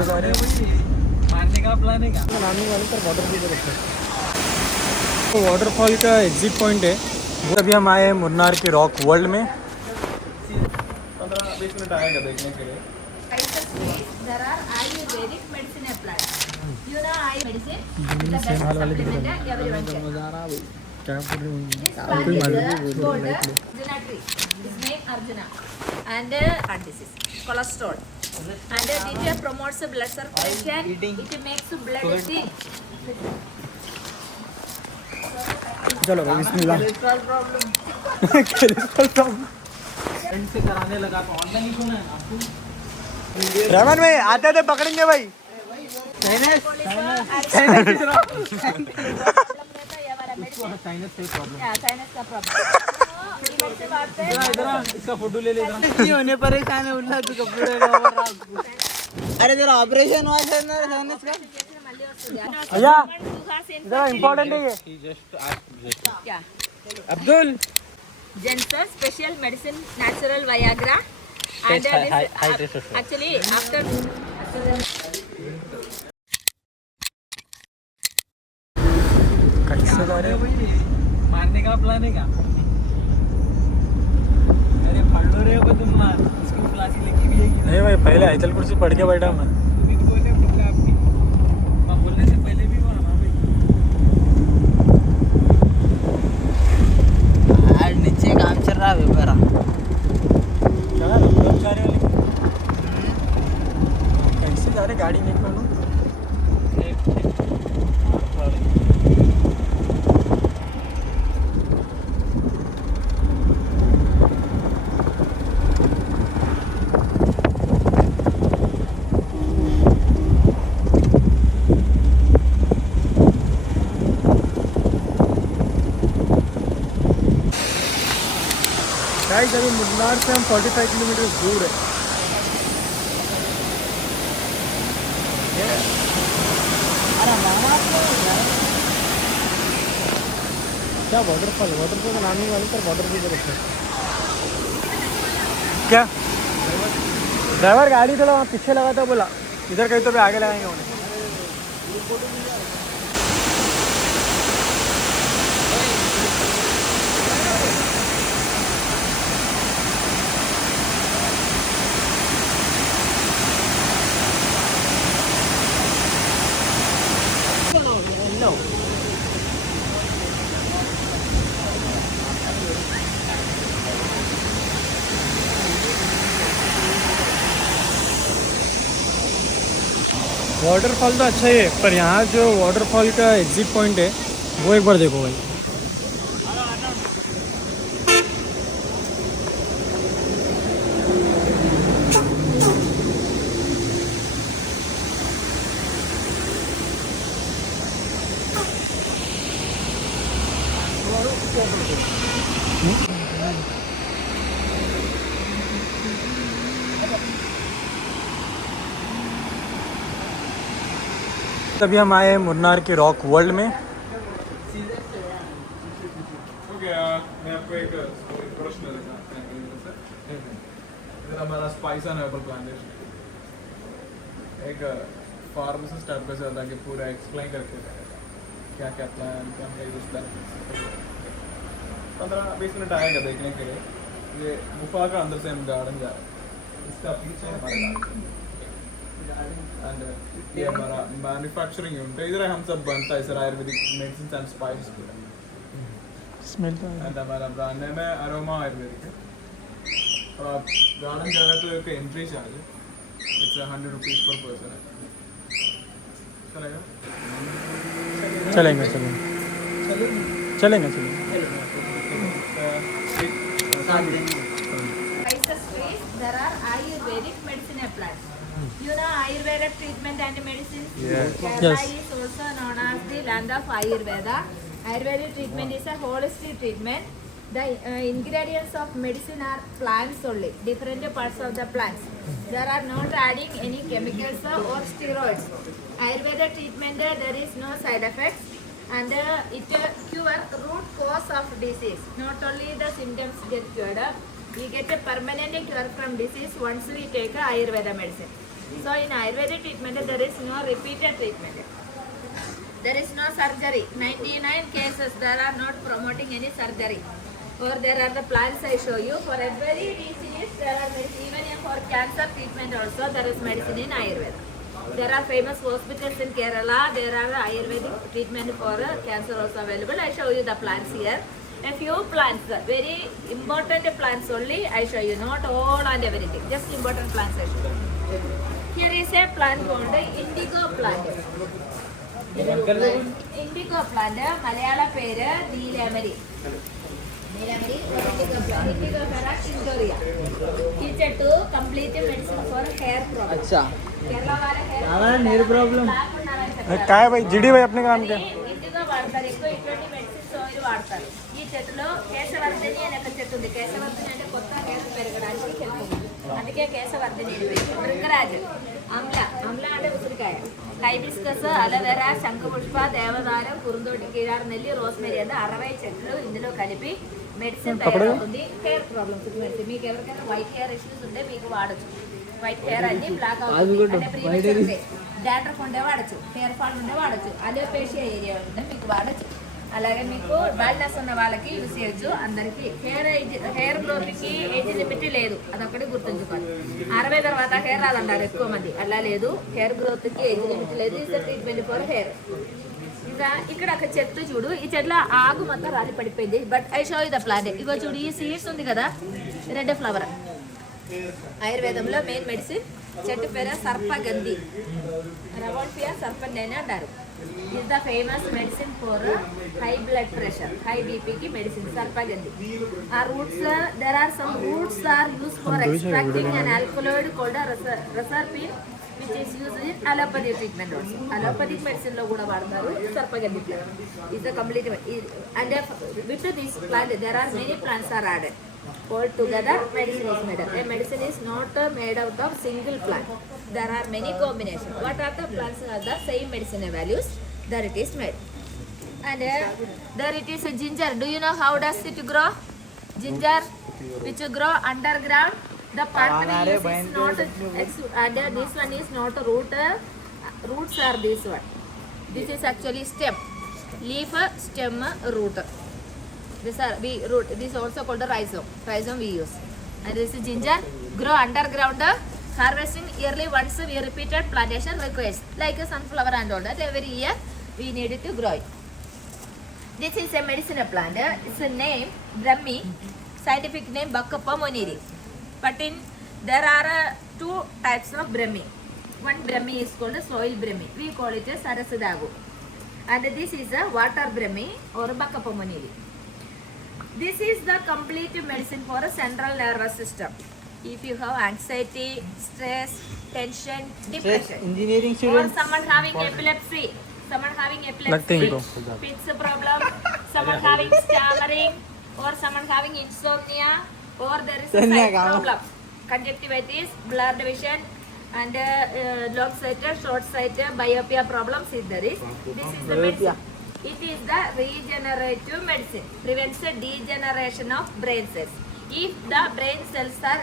कैसे जा रहे हैं मारने का प्लान है क्या? नामी वाले पर वाटरफॉल देखते हैं। तो वाटरफॉल का एग्जिट पॉइंट है वो। अभी हम आए हैं मुन्नार के रॉक वर्ल्ड में। 15-20 मिनट आएगा देखने के लिए। There are Ayurvedic medicine plants. You know Ayurvedic medicine? The same हाल वाले supplement everyone can. मजा आ रहा है क्या बोल रहे होंगे This plant is called Arjuna tree. His name Arjuna. And heart disease, cholesterol. And it promotes blood circulation. It makes blood thin. चलो भाई बिस्मिल्लाह। कोलेस्ट्रॉल प्रॉब्लम फ्रेंड से कराने लगा तो ऑनलाइन ही सुना है आपको। रहमान भाई आते थे पकड़ेंगे भाई। साइनस से प्रॉब्लम। Sinus का problem. इधर इसका फोटो ले ले इधर। नहीं होने परेशान है उल्ला तू कपड़े लगा। अरे तेरा ऑपरेशन हुआ है ना साइनस का। भैया इधर इम्पोर्टेंट है ये। क्या? Abdul Gentle special medicine, natural Viagra. And this actually after कैसे जा रहे हैं मारने का प्लान है क्या? अरे पढ़ लो रहे हो तुम मार इसकी क्लास ही लिखी भी है। नहीं भाई पहले आयतल कुर्सी पढ़ के बैठा मैं। तुम भी तो बोले बोला आपकी मैं बोलने से पहले भी वो ना भाई। आज नीचे काम चल रहा है बेपरा। क्या लोग जा रहे हो कैसे जा रहे गाड़ी निकल लो। गाइस अभी मुन्नार से हम 45 किलोमीटर दूर है। क्या वाटरफॉल का नाम ही वाले पर वाटरफॉल देखते हैं क्या? ड्राइवर गाड़ी थोड़ा वहाँ पीछे लगा था बोला इधर कहीं तो भी आगे लगाएंगे उन्हें। वाटरफॉल तो अच्छा ही है पर यहाँ जो वाटरफॉल का एग्जिट पॉइंट है वो एक बार देखो भाई। अभी हम आए हैं मुन्नार के रॉक वर्ल्ड में। मैं आपको एक प्रश्न इधर हमारा स्पाइस एंड हर्बल प्लांटेशन एक फार्मासिस्ट आपके साथ आके पूरा एक्सप्लेन करके क्या क्या प्लान क्या क्या यूज प्लान। 15-20 मिनट आएगा देखने के लिए। ये गुफा का अंदर से हम गार्डन जा रहे हैं। इसका पीछे हमारा एंड ये हमारा मैन्युफैक्चरिंग यूनिट है। इधर हम सब बनता है sir Ayurvedic medicine and spices पूरा। स्मेल तो एंड हमारा ब्रांड नेम है अरोमा आयुर्वेदिक है। और आप गार्डन जा रहे हैं तो एक एंट्री चार्ज है। इट्स 100 रुपीज़ पर पर्सन है। चलेगा? चलेंगे चलेंगे। spices trees, there are Ayurvedic medicine plants. You know Ayurvedic treatment and medicine? Yes. Kerala Yes. is also known as the land of Ayurveda. Ayurvedic treatment is a holistic treatment. The ingredients of medicine are plants only, different parts of the plants. They are not adding any chemicals or steroids. Ayurveda treatment, there is no side effects. And it cure root cause of disease. Not only the symptoms get cured, we get a permanent cure from disease once we take a Ayurveda medicine. So in Ayurvedic treatment, there is no repeated treatment. There is no surgery. 99 cases there are not promoting any surgery. Or there are the plants I show you. For every disease, there are medicine. Even for cancer treatment also, there is medicine in Ayurveda. There are famous hospitals in Kerala. There are Ayurvedic treatment for cancer also available. I show you the plants here. A few plants, very important plants only I show you. Not all and everything. Just important plants I show you. Here is a plant called indigo plant. Indigo plant, Malayalam pere Neelamari. Neelamari or indigo plant. Indigo plant Indoria. It's a two complete medicine for hair problem. अच्छा Kerala wala hair हमारा hair problem काय भाई GD भाई अपने काम के IndiGo వాడతారు ఎక్కువ ఇటువంటి మెడిసిన్స్ ఆయిల్ వాడతారు ఈ చెట్టులో కేశవర్ధిని అనే ఒక చెట్టు ఉంది కేశవర్ధిని అంటే కొత్త హెయిర్ పెరగడానికి హెల్ప్ ఉంది అందుకే కేశవర్ధిని భృంగరాజ్ ఆమ్ల అంటే ఉసిరికాయ హైబిస్కస్ అలోవెరా శంఖపుష్ప దేవదారం కురుందోటి కీడారు నెల్లి రోస్మేరీ అంటే 60 చెట్లు ఇందులో కలిపి మెడిసిన్ తయారవుతుంది హెయిర్ ప్రాబ్లమ్స్ మెడిసిన్ మీకు ఎవరికైనా వైట్ హెయిర్ ఇష్యూస్ ఉంటే మీకు వాడచ్చు వైట్ హెయిర్ అన్ని బ్లాక్ అవుతుంది డాండ్రఫ్ ఉండే వాడచ్చు హెయిర్ ఫాల్ ఉండే వాడచ్చు అలోపేషియా ఏరియా ఉంటే మీకు వాడచ్చు అలాగే మీకు బాల్నెస్ ఉన్న వాళ్ళకి యూస్ చేయొచ్చు అందరికీ హెయిర్ గ్రోత్కి ఏజ్ లిమిట్ లేదు అదొకటి గుర్తుంచుకోవాలి 60 తర్వాత హెయిర్ రాదంటారు ఎక్కువ మంది అలా లేదు హెయిర్ గ్రోత్కి ఏజ్ లిమిట్ లేదు is the treatment for hair ఇంకా ఇక్కడ ఒక చెట్టు చూడు ఈ చెట్ల ఆకు మొత్తం రాలి పడిపోయింది but I show you the plant ఇగో చూడు ఈ సీడ్స్ ఉంది కదా రెడ్ ఫ్లవర్ ఆయుర్వేదంలో మెయిన్ మెడిసిన్ చెట్టు పేరు సర్పగంధి రవోల్ఫియా సర్పండి అని అంటారు is the famous medicine for high blood pressure, high BP ki medicine, sarpagandhi. Our roots, there are some roots are used for extracting an alkaloid called a reserpine, which is used in allopathic treatment also. Allopathic medicine lo kuda vaadtaru sarpagandhi plant. Is the complete and with this plant there are many plants are added. All together medicine is made up. A medicine is not made out of single plant. There are many combinations. What are the plants are the same medicinal values? There it is made. And there it is a ginger. Do you know how does it grow? Ginger which grow underground. The part we use is not and this one is not a root. Roots are this one. This is actually stem. Leaf, stem, root. This are we root. This is also called a rhizome. Rhizome we use. And this is ginger. Grow underground. Harvesting yearly once. We repeated plantation requires like a sunflower and all that. Every year we need it to grow it. This is a medicinal plant. It's a name Brahmi. Scientific name Bakkappa moniri. But in there are two types of Brahmi. One Brahmi is called a soil Brahmi. We call it a Sarasadagu. And this is a water Brahmi or Bakkappa moniri. This is the complete medicine for a central nervous system. If you have anxiety, stress, tension, depression, engineering or students someone having epilepsy, fits problem, someone having stammering, or someone having insomnia, or there is a sight problem, conjunctivitis, blurred vision, and long-sighted, short-sighted, myopia problems. If there is, this is the medicine. It is the regenerative medicine. Prevents the degeneration of brain cells. If the brain cells are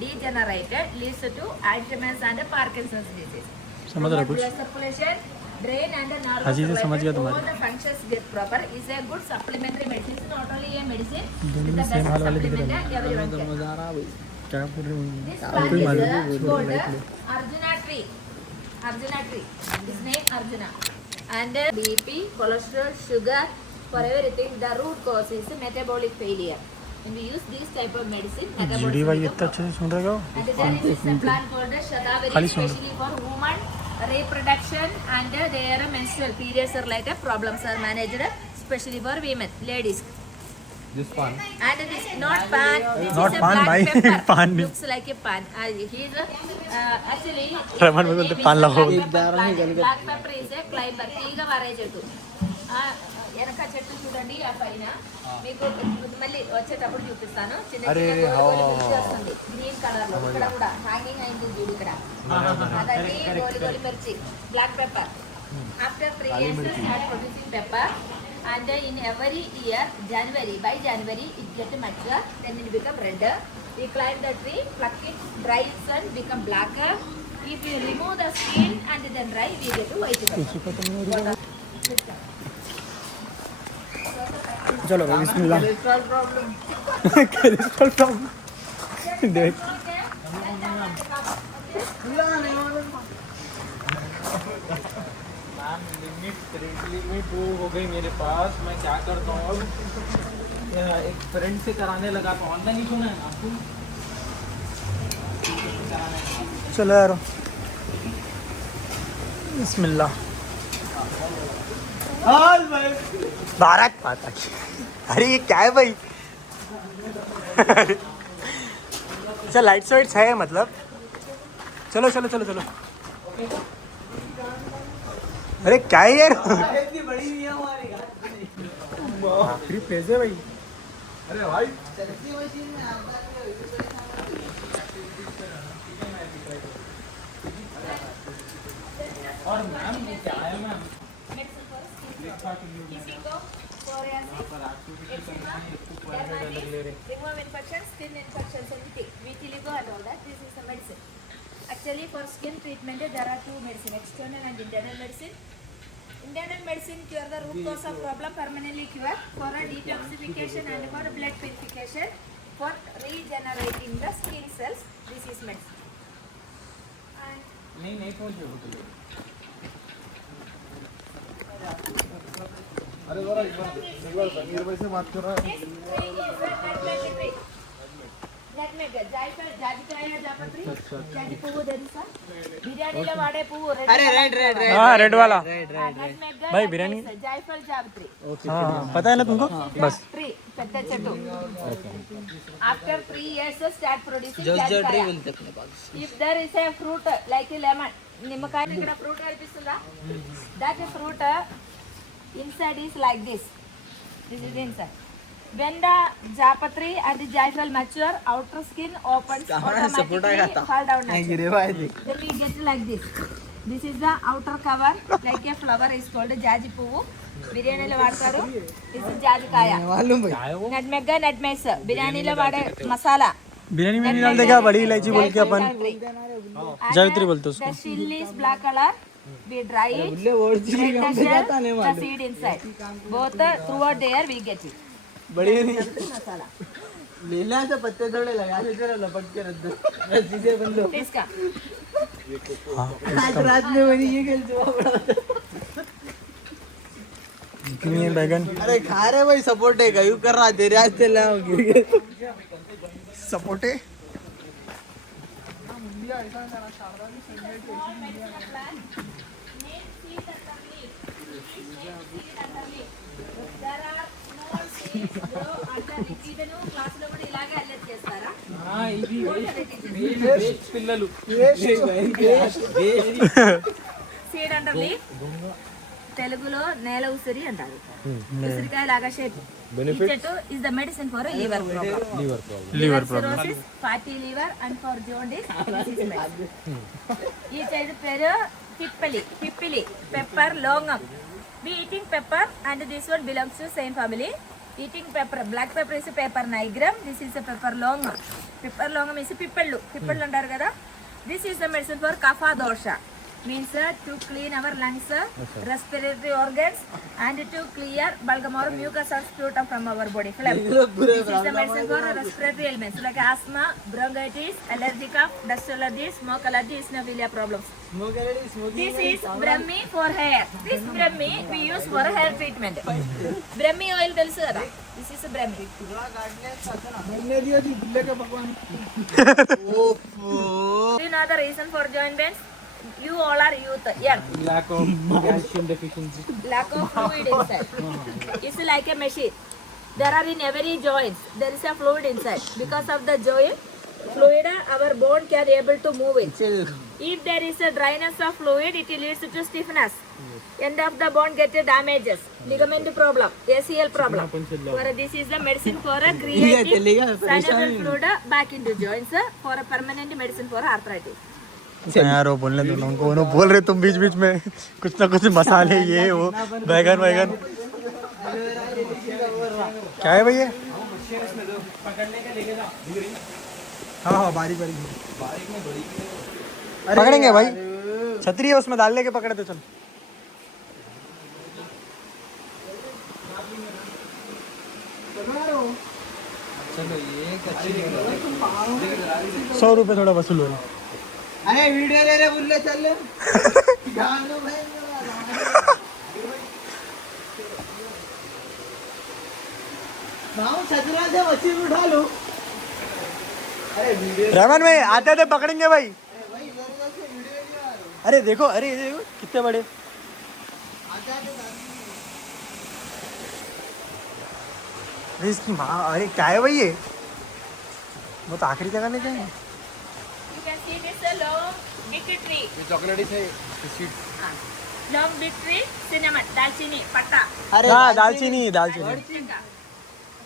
degenerated, leads to Alzheimer's and Parkinson's disease. Blood circulation, brain and nervous circulation, all the functions get proper. Is a good supplementary medicine. It's not only a medicine, it's the best supplement everyone can. This plant is called Arjuna tree. Arjuna tree. His name Arjuna. And BP, cholesterol, sugar, for everything, the root cause is metabolic failure. When we use these type of medicine, metabolic failure. And there is a plant called Shadavari, especially for women, reproduction and their menstrual periods are like problems are managed, especially for women, ladies. this pan And this not pan, this Not is a pan, black bhai. pepper. Pan. Looks like a pan. He's actually Raman the बोलते name pan is लगाओ. black pepper plant. Black pepper is a climber. తీగ వారే చెట్టు. వెనక చెట్టు చూడండి ఆ పైన మీకు మళ్ళీ వచ్చేటప్పుడు చూపిస్తాను. చిన్న చిన్న గోలి మిర్చి వస్తుంది గ్రీన్ కలర్ లో ఇక్కడ కూడా హ్యాంగింగ్ అయింది చూడు ఇక్కడ అదండి గోలి మిర్చి black pepper. After 3 years start producing pepper. And in every year, by January, it get mature, then it become red. We climb the tree, pluck it, dry it, and become black. If you remove the skin and then dry, we get to white color. चलो भाई बिस्मिल्लाह cholesterol problem cholesterol problem देख ma'am limit limit वो हो गई मेरे पास, मैं क्या करता हूँ अब, एक फ्रेंड से कराने लगा तो ऑनलाइन ही सुना है ना आपको। चलो यार बिस्मिल्लाह भारत माता की। अरे ये क्या है भाई अच्छा लाइट्स वाइट्स है मतलब। चलो चलो चलो चलो अरे क्या है यार इतनी बड़ी नहीं है हमारी आखिरी प्लेस है भाई। अरे भाई सेल्फी मशीन में आता है। और मैम ये क्या है मैम? किसी को psoriasis, eczema, dermatitis, remove infections, skin infections, anything, vitiligo and all that. This is the medicine. Actually, for skin treatment, there are two medicine: external and internal medicine. Internal medicine cure the root cause of problem, permanently cure, for a detoxification and for blood purification, for regenerating the skin cells. This is medicine. And नहीं पहुंचे। अरे जरा एक बार समीर भाई से बात कर रहा है। బిర్యానీలో వాడే పువ్వు अरे रेड रेड रेड हाँ रेड वाला भाई भाई बिरयानी जायफल जावित्री हाँ पता है ना तुमको बस ट्री పెద్ద చెట్టు after 3 years start producing जो ट्री जायफल बोलते अपने पास। if there is a fruit like a lemon నిమ్మకాయ ఇక్కడ ఫ్రూట్ కనిపిస్తుందా that fruit inside is like this is inside when the japatri and the jaifal mature outer skin opens automatically fall down naturally. Then we get like this is the outer cover like a flower is called jaji puvu బిర్యానీలో వాడతారు this is జాజికాయ nutmeg నట్మేస్ బిర్యానీలో వాడే మసాలా बिरयानी में नहीं डालते क्या बड़ी इलायची बोल के अपन जावित्री बोलते उसको the shell is black color we dry it the seed inside both throughout the year we get it बड़ी नहीं मसाला लेना से पत्ते थोड़े लगा ले जरा लपट के रख दो चीजें बन लो। इसका आज रात में बनी ये खेल जो बड़ा जितनी है बैगन अरे खा रहे भाई सपोर्ट है गयू कर रहा तेरे आज से लाओगे सपोर्ट है हाँ ఇది వేస్ట్ పిల్లలు సీడ్ అండర్ లీఫ్ తెలుగులో నేల ఉసిరి అంటారు ఉసిరికాయ లాగా షేప్ చెట్టు is the medicine for liver problem fatty liver and for jaundice ఈ చెట్టు పేరు పిప్పిలి పెప్పర్ లోంగం we eating pepper and this one belongs to same family. Eating pepper, black pepper is a pepper nigrum, this is a pepper longum. Pepper longum is a pipallu antaru kada. This is the medicine for kapha dosha, means to clean our lungs, respiratory organs and to clear bulgum or mucus or sputum from our body. This is the medicine for respiratory ailments like asthma, bronchitis, allergic cough, dust allergy, smoke allergy, eosinophilia problems. This is brahmi for hair. This brahmi we use for hair treatment. Brahmi oil telusu kada. This is a brahmi. मैंने दिया थी बिल्ले का भगवान। Do you know the reason for joint pains? You all are youth, young. lack of calcium deficiency. Lack of fluid inside. It's like a machine. There are in every joint. There is a fluid inside. Because of the joint fluid, our bone can able to move it. If there is a dryness of fluid, it leads to stiffness. End of the bone get damages. Ligament problem, ACL problem. For this is the medicine for a creating synovial fluid back into joints for a permanent medicine for arthritis. यार वो बोलने दो उनको वो बोल रहे तुम बीच बीच में कुछ ना कुछ मसाले ये वो बैगन क्या है भैया हाँ हाँ बारीक बारीक पकड़ेंगे भाई, छतरी है उसमें डाल लेके पकड़े तो चल। चलो ये कच्ची 100 रुपये थोड़ा वसूल हो रहा। अरे वीडियो ले रहे बुल्ले चल गानो भाई छतरा से मछली उठा लो। अरे वीडियो रहमान भाई आते थे पकड़ेंगे भाई। अरे देखो, अरे ये देखो कितने बड़े। अरे इसकी माँ, अरे क्या है भाई ये? वो तो आखिरी जगह ले जाएंगे। You can see this a long big tree. ये चॉकलेट है Long big tree, cinnamon, dalchini, patta. हाँ दालचीनी, दालचीनी।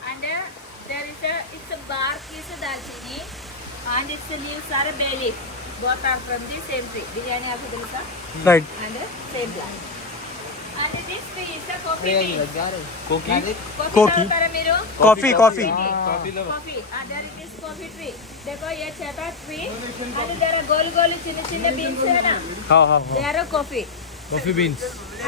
And there is it's a bark is a dalchini and its leaves are a bay leaf. Both are from the same tree. Biryani of the right. and same plant. And this tree is a coffee tree. कोकी Coffee. Coffee coffee. Coffee. And there is coffee tree. देखो ये छोटा tree and there are गोल गोल चिन्ने beans है ना? हाँ हाँ They are a coffee. Coffee beans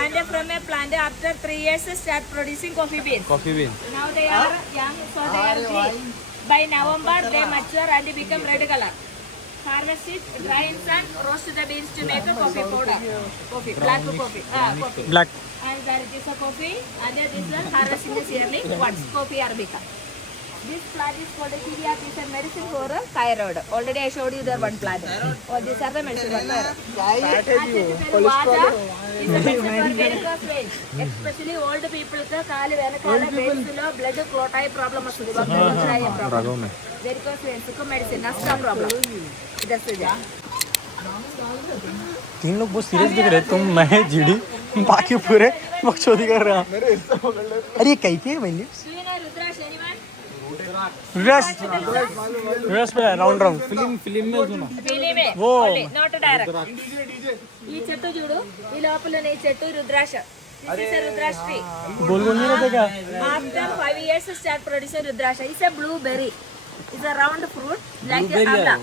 And from a plant after 3 years start producing coffee beans. Coffee beans Now they are young, so they are green. By November they mature and become red color. Harvest it, dry and roast the beans to make a coffee powder. Coffee, black coffee. Coffee. Black. And there is a coffee and this one harvesting is yearly once. Coffee arabica. This plant is called a Cheeyappara. It's a medicine for thyroid. Already I showed you there one plant. Oh, these are the medicine for thyroid. And this is a water. It's a medicine for varicose veins. Especially old people ka kaali venakala veins lo blood clot ayi problem vastudi. Problem. Varicose veins ko medicine nasta problem. That's it. तीन लोग बहुत serious दिख रहे, तुम, मैं, GD, बाकी पूरे बकचोदी कर रहे हैं। अरे ये कैसी है भाई? Do you know Rudrash anyone? Reverse पे राउंड राउंड। फिल्म में सुना Film में. वो Only, not direct. ఈ చెట్టు చూడు, ఈ లోపలనే ఈ చెట్టు రుద్రాక్ష. This is a rudrash tree. गोल गोल नहीं रहते क्या? After 5 years start producing rudraksha. It's a blueberry. It's a round fruit like a amla.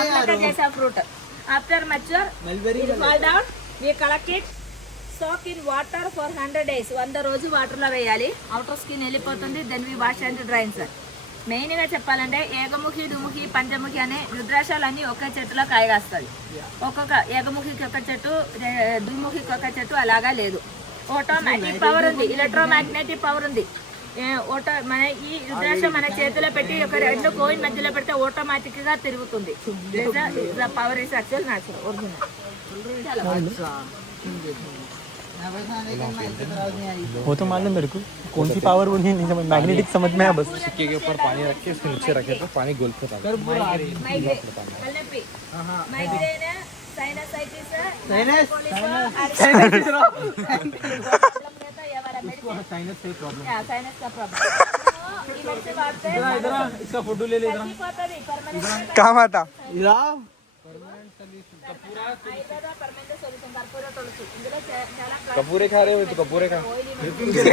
Amla का जैसा fruit. After mature, it fall down. We collect it. Soak in water for 100 days. 100 రోజు water లో వేయాలి. Outer skin వెళ్ళిపోతుంది. Then we wash and drain sir. Main గా చెప్పాలంటే ఏకముఖి, దుముఖి, పంచముఖి అనే రుద్రాక్షాలన్నీ ఒకే చెట్టులో కాయగాస్తాయి. ఒక్కొక్క ఏకముఖికి ఒక చెట్టు, ద్విముఖికి ఒక చెట్టు అలాగా లేదు. ఆటోమేటిక్ పవర్ ఉంది, ఎలక్ట్రోమాగ్నెటిక్ పవర్ ఉంది. మన ఈ రుద్రాక్ష మన చేతిలో పెట్టి ఒక 2 కోయిన్ మధ్యలో పెడితే ఆటోమేటిక్ గా తిరుగుతుంది. Power is actual natural original. वो तो मालूम मेरे को, कौन सी पावर वो नहीं समझ, मैग्नेटिक समझ में है बस। सिक्के के ऊपर पानी रख के उसके नीचे रखे तो पानी घुलता था। Alleppey. Migraine, sinusitis, साइनस से प्रॉब्लम साइनस का प्रॉब्लम. इसका फोटो ले ले काम आता। कपूरे खा रहे हो तो कपूरे खा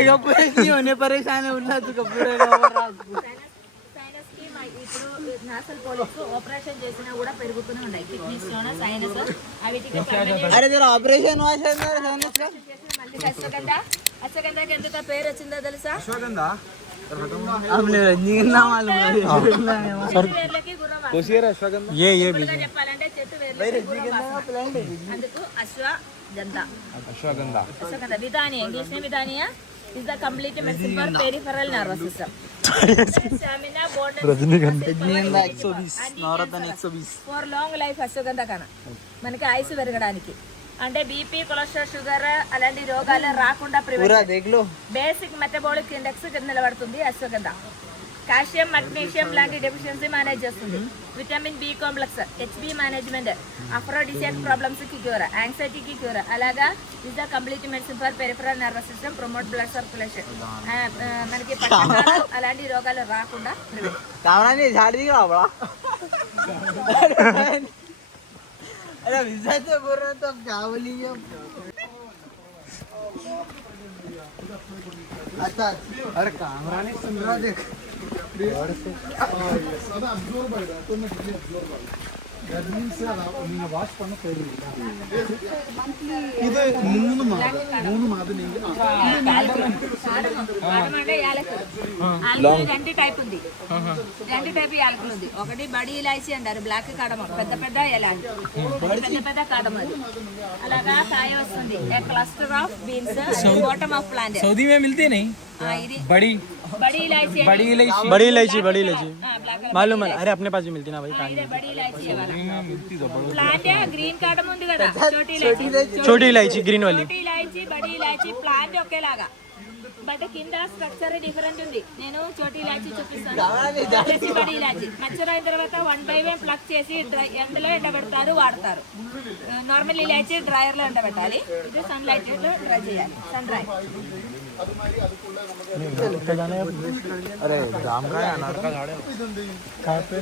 कपूरे नहीं होने परेशान है उल्ला तू कपूरे సైనస్ కి ఇప్పుడు నాసల్ పోలిక్స్ ఆపరేషన్ చేసినా కూడా పెరుగుతూనే ఉన్నాయి. కిడ్నీస్ లోన సైనస్ అవిటికి अरे तेरा ऑपरेशन हुआ है మళ్ళీ అశ్వగంధ. అశ్వగంధకి ఎందుకు పేరు వచ్చిందో తెలుసా? हमने रजनीगंधा मालूम है పేర్లకి గుర్రం कोशियर अश्वगंधा ये గా చెప్పాలంటే చెట్టు వేర్లకి గుర్రం వాసన. అందుకు అశ్వగంధ. अश्वगंधा అశ్వగంధ విధాని ఇంగ్లీష్ నే విధానియా is the complete medicine for peripheral nervous system. Stamina, bone रजनीगंधा। रजनीगंधा 120 नवरत्न 120 for long life అశ్వగంధ కన మనకి ఆయుసు పెరగడానికి, అంటే బీపీ, కొలెస్ట్రాల్, షుగర్ అలాంటి రోగాలు రాకుండా पूरा ప్రివెంట్. देख लो బేసిక్ మెటబాలిక్ ఇండెక్స్ కింద నిలబడుతుంది అశ్వగంధ. కాల్షియం, మెగ్నీషియం లాంటి డెఫిషియన్సీ మేనేజ్ చేస్తుంది. Vitamin B complex, HB management, aphrodisiac problems కి క్యూర్, యాంగ్జైటీకి క్యూర్. అలాగా is the complete medicine for peripheral nervous system, promote blood circulation. మనకి పక్షవాతం అలాంటి రోగాలు రాకుండా ప్రివెంట్. कैमरा नहीं झाड़ दी बड़ा अरे विजय से बोल रहे तो अब क्या बोलेंगे अच्छा अरे कैमरा नहीं सुन रहा देख நீங்கள் வாஷ் பண்ண போயிடுவீங்க. ഇത് 3 മാസം రెండు టైప్ ఉంది. రెండు టైప్ యాలకులు ఉంది. ఒకటి బడి ఇలాచి అంటారు, బ్లాక్ కాడమ, పెద్ద పెద్ద ఎలాంటి పెద్ద పెద్ద కాడమ అది అలాగా కాయ వస్తుంది. Cluster of beans bottom of plant. Saudi में मिलते नहीं ఇది बड़ी बड़ी इलायची बड़ी इलायची बड़ी इलायची, बड़ी इलायची ब्लैक मालूम है. अरे अपने पास भी मिलती ना भाई. ఇది बड़ी इलायची ప్లాంట్. గ్రీన్ కాడమ ఉంది కదా, చోటీ ఇలాయచి. छोटी इलायची ग्रीन वाली. చోటీ ఇలాయచి, బడి ఇలాయచి ప్లాంట్ ఒకేలాగా, బట్ కింద స్ట్రక్చర్ డిఫరెంట్ ఉంది. నేను చోటీ ఇలాచి చూపిస్తాను. వచ్చేసి బడి ఇలాచి మచ్చర్ అయిన తర్వాత 1 by 1 ప్లక్ చేసి ఎండలో ఎండబెడతారు, వాడతారు. నార్మల్ ఇలాచి డ్రైయర్ లో ఎండబెట్టాలి. ఇది సన్ లైట్ లో డ్రై చేయాలి, సన్ డ్రై. अरे जाम का है अनार का झाड़ है कहाँ पे?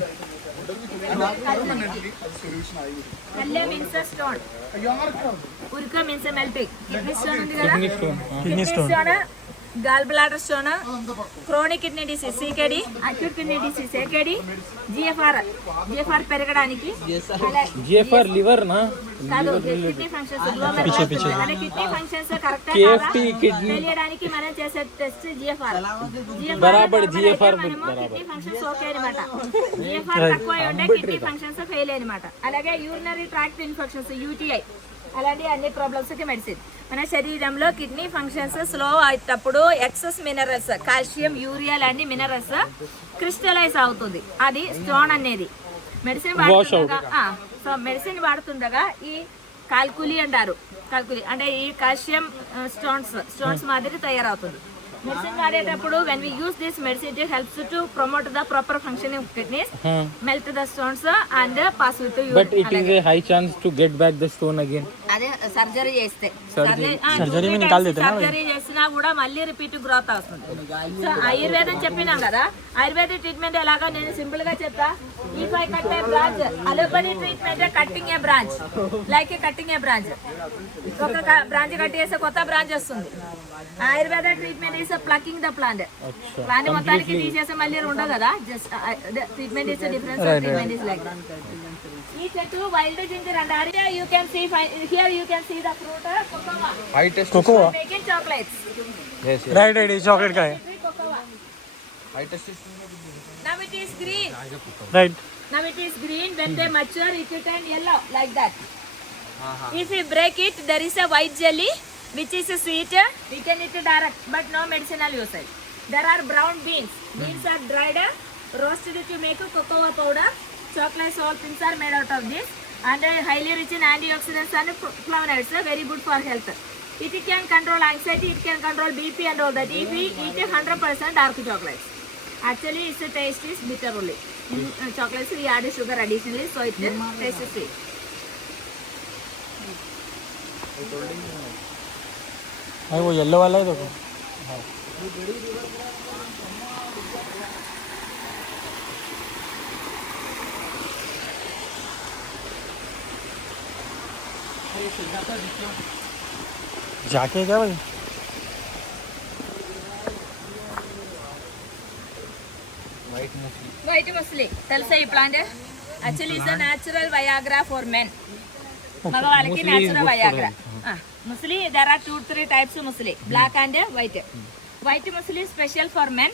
అల్లె మీన్స్ స్టోన్, ఉర్క మీన్స్ మెల్టింగ్. కిడ్నీ స్టోన్ ఉంది కదా, kidney stone. Gall bladder stone, chronic kidney disease CKD, acute kidney disease AKD, GFR పెరగడానికి, GFR liver ना కాదు కిడ్నీ ఫంక్షన్స్ అంటే కిడ్నీ ఫంక్షన్స్ కరెక్ట్ తెలియడానికి మనం చేసే టెస్ట్ GFR. బరాబర్ GFR కిడ్నీ ఫంక్షన్స్ ఓకే అనమాట. GFR తక్కువ ఉంటే కిడ్నీ ఫంక్షన్స్ ఫెయిల్ అనమాట. అలాగే యూరినరీ ట్రాక్ట్ ఇన్ఫెక్షన్స్ UTI, అలాంటి అన్ని ప్రాబ్లమ్స్ కి మెడిసిన్. మన శరీరంలో కిడ్నీ ఫంక్షన్స్ స్లో అయ్యేటప్పుడు ఎక్సెస్ మినరల్స్, కాల్షియం, యూరియా లాంటి మినరల్స్ క్రిస్టలైజ్ అవుతుంది. అది స్టోన్ అనేది. మెడిసిన్ వాడుతుండగా మెడిసిన్ వాడుతుండగా ఈ కాల్కులి అంటారు. కాల్కులి అంటే ఈ కాల్షియం స్టోన్స్ మాదిరి తయారవుతుంది. మెడిసిన్ వాడేటప్పుడు when we use this medicine it helps to promote the proper functioning of kidneys, melt the stones and pass with the urine. but it is a high chance to get back the stone again. అదే surgery చేస్తే surgery में निकाल देते हैं ना. Surgery చేసినా కూడా మళ్ళీ రిపీట్ గ్రోత్ అవుతుంది. సో ఆయుర్వేదం చెప్పినాం కదా, ఆయుర్వేదిక్ ట్రీట్మెంట్ ఎలాగా నేను సింపుల్ గా చెప్తా. If I cut a branch, allopathy treatment cutting a branch, like cutting a branch. ఒక బ్రాంచ్ కట్ చేస్తే కొత్త బ్రాంచ్ వస్తుంది. Ayurveda treatment is plucking the plant. Plant మొత్తానికి తీసేస్తే మళ్ళీ ఉండవు కదా. Just treatment is difference. Treatment is like ఈ చెట్టు వైల్డ్ జింజర్ అంటారు. You can see here you can see the fruit cocoa. High taste cocoa. Making chocolates. Yes right right, ये chocolate का है. Cocoa. High taste Now it is green. Right. Now it is green. When they mature, it will turn yellow like that. If we break it, there is a white jelly which is sweet. We can eat it direct, but no medicinal usage. There are brown beans. Beans are dried, roasted to make a cocoa powder. Chocolate, all things are made out of this, and highly rich in antioxidants and flavonoids. Very good for health. It can control anxiety. It can control BP and all that. If we eat 100% dark chocolates. Actually, its taste is bitter only. In chocolates, we add sugar additionally, so it tastes sweet. अरे वो yellow वाला है देखो. जाके क्या भाई? White muesli. తెలుసా ఈ plant? Actually, it's a natural Viagra for men. మగవాళ్ళకి natural Viagra. Muesli, there are 2-3 types of muesli. Black and white. White muesli is special for men.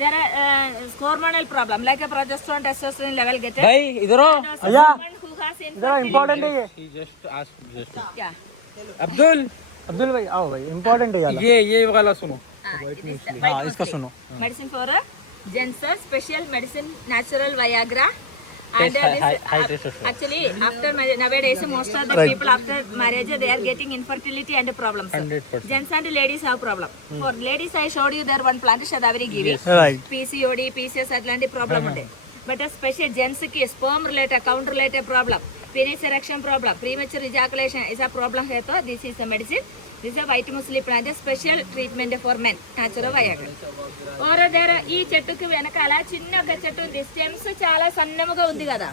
There are hormonal problem like a progesterone, testosterone level get. भाई इधर आओ. भैया Who has इधर important है ये. he just asked just yeah. Abdul भाई आओ भाई, इम्पोर्टेंट है ये वाला सुनो. हाँ इसका सुनो. Medicine for gents, special medicine, natural Viagra. And high testosterone. actually, after nowadays, most of the people after marriage they are getting infertility and problems. 100%. Gents and ladies have problem. For ladies, I showed you there one plant Shadavari giving. Right. PCOD, PCS, Atlantic problem unde. But a special gents ki sperm related, count related problem, penis erection problem, premature ejaculation is a problem here. So this is the medicine. This is a white muesli plant, a special treatment for men, natural Viagra. Or there ఈ చెట్టుకి వెనకాల చిన్న ఒక చెట్టు ఉంది. Stems చాలా సన్నముగా ఉంది కదా,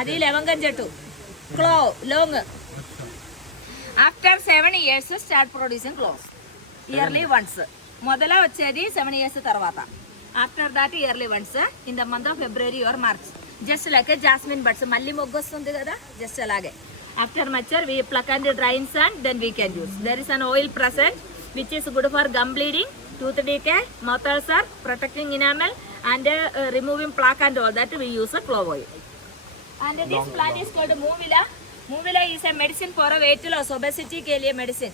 అది లవంగం చెట్టు. Clove long. After 7 years start producing cloves yearly once. మొదల వచ్చేది 7 years తర్వాత. After that yearly once in the month of February are March. Just like a jasmine buds. Malli moggu vastundi kada, just alage. After mature, we pluck and dry in sun, then we can use. There is an oil present which is good for gum bleeding, tooth decay, mouth ulcer, protecting enamel, and removing plaque and all that. We use a clove oil. And this plant is called Moovilla. Moovilla is a medicine for a weight loss, obesity ke liye medicine.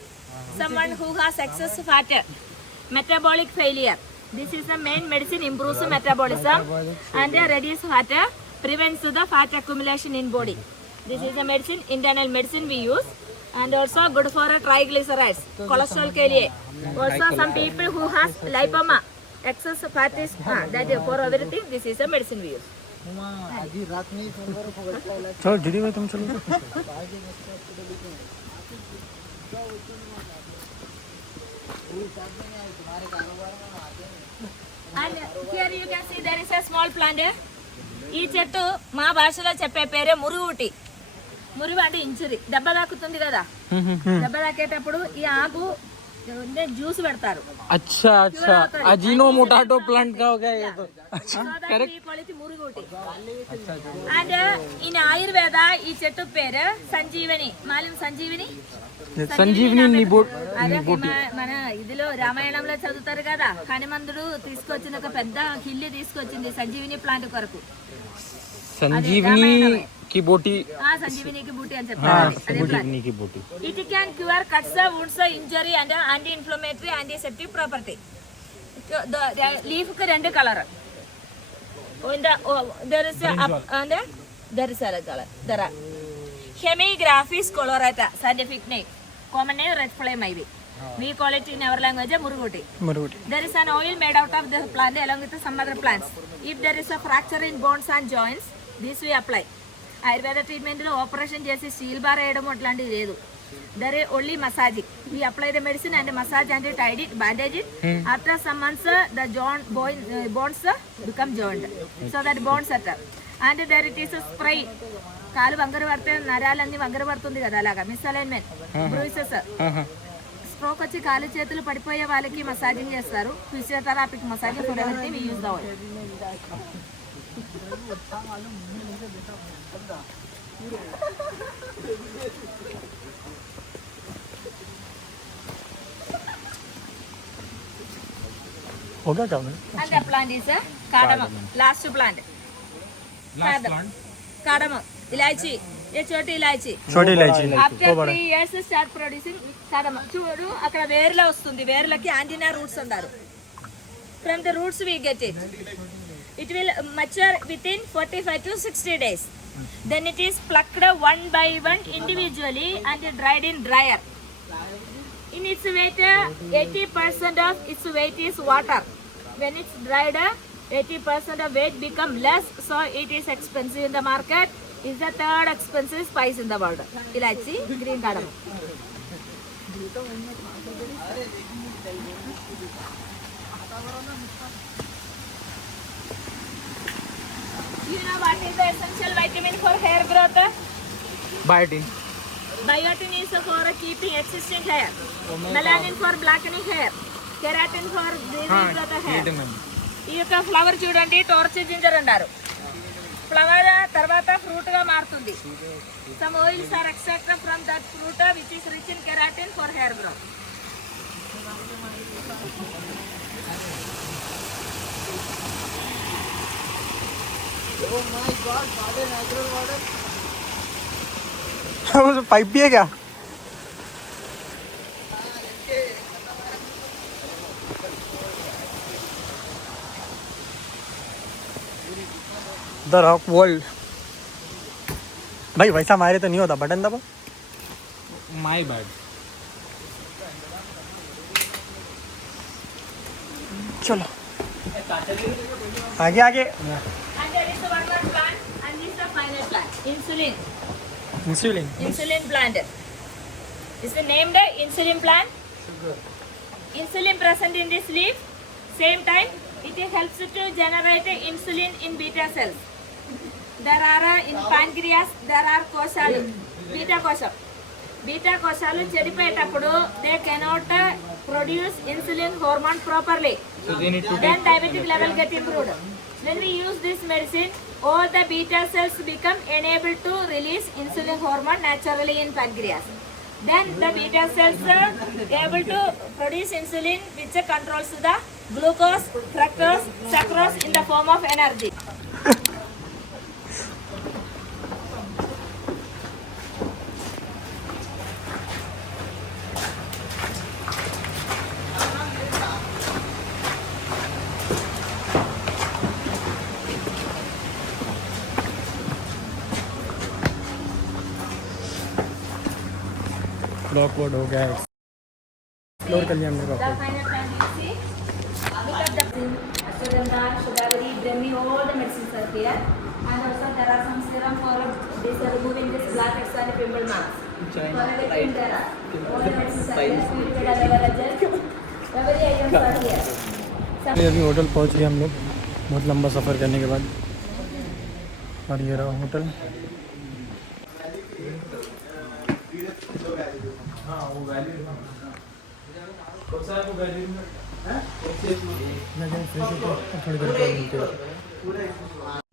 Someone who has excess fat, metabolic failure. This is the main medicine, improves metabolism and reduces fat, prevents the fat accumulation in body. This is a medicine, internal medicine we use, and also good for triglycerides, cholesterol ke liye. Also some people who has lipoma, excess fat is that for everything. This is a medicine we use. चलो दीदी भाई तुम चलो. And here you can see there is a small plant. ఈ చెట్టు మా భాషలో చెప్పే పేరే మురుగుటి. మురుగు అంటే ఇంచురి. దెబ్బ తాకుతుంది కదా, దెబ్బ తాకేటప్పుడు ఈ ఆకు జ్యూస్ పెడతారు. अच्छा अच्छा अजीनो मोटाटो प्लांट का हो गया ये तो. మురుగుటి. అండ్ ఇన్ ఆయుర్వేద ఈ చెట్టు పేరు సంజీవని. మాలిం సంజీవని. అదే మన ఇదిలో రామాయణంలో చదువుతారు కదా, హనుమంతుడు తీసుకొచ్చిన ఒక పెద్ద కిల్లి తీసుకొచ్చింది సంజీవిని ప్లాంట్ కొరకు. संजीवनी की बोटी. సంజీవిని కి బూటి అని చెప్తారు. It can cure cuts, wounds, injury and anti inflammatory, antiseptic property. Leaf కి రెండు colour. there is a color. There are Hemigraphis colorata, scientific name. Common name red flame ivy. We call it in our language muruguti. There is an oil made out of the plant along with some other plants. If there is a fracture in bones and joints, this we apply. Ayurveda treatment lo operation chesi steel bar ayadam atlanti ledu. There is only massaging. We apply the medicine and massage and tie it, bandage it. After some months, the bones become joined. So that bones settle. And there it is a spray. కాలు వంగర పడితే నరాలన్నీ వంగర పడుతుంది కదా, అలాగా misalignment, bruises, stroke వచ్చి కాలు చేతులు పడిపోయే వాళ్ళకి మసాజింగ్ చేస్తారు. ఫిజియోథెరపీకి massaging for everything we use the oil. हो गया क्या? And the plant is a cardamom. Last plant. Cardamom. Ilaichi. ये छोटी इलायची. After 3 years start producing cardamom. చూడు అక్కడ వేర్ల వస్తుంది. వేర్లకి ఆంజినా రూట్స్ అంటారు. From the roots we get it. It will mature within 45 to 60 days. Then it is plucked one by one individually and dried in dryer. In its weight, 80% of its weight is water. When it's dried, 80% of weight become less, so it is expensive in the market. It's the third expensive spice in the world. Ilaichi, green cardamom. You know what is the essential vitamin for hair growth? Biotin. Biotin is for keeping existing hair. Melanin for blackening hair. Keratin for growing the hair. ఈ యొక్క flower చూడండి, torch ginger అంటారు. Flower తర్వాత fruit గా మారుతుంది. Some oils are extracted from that fruit which is rich in keratin for hair growth. Oh my God, water, natural water. वो pipe भी है क्या? The rock world. भाई वैसा मारे तो नहीं होता, बटन दबा. My bad. चलो आगे आगे. And there is one more plant and this is the final plant. Insulin. Insulin plant. Is the named insulin plant. Insulin present in this leaf. Same time it helps to generate insulin in beta cells. There are in pancreas there are koshalu, beta kosham. Beta koshalu chedipoyetapudu they cannot produce insulin hormone properly. So they need to then diabetic level get improved. When we use this medicine, all the beta cells become enabled to release insulin hormone naturally in pancreas. Then the beta cells are able to produce insulin, which controls the glucose, fructose, sucrose in the form of energy. क्लॉकवर्ड हो गया है, explore कर लिया हमने The rock. final plant you see, look at the ashwagandha, shudagari, brahmi, all the medicines are here. And also there are some serum for this removing this black heads and pimple marks. For a victim there are. All the medicines are here. Spiritual aloe vera gel. Every items are here. अभी hotel पहुंच गए हम लोग बहुत लंबा सफ़र करने के बाद, और ये रहा होटल। हाँ वो वैल्यू कौन सा है वो वैल्यू थोड़ी देर बाद मिलते हैं।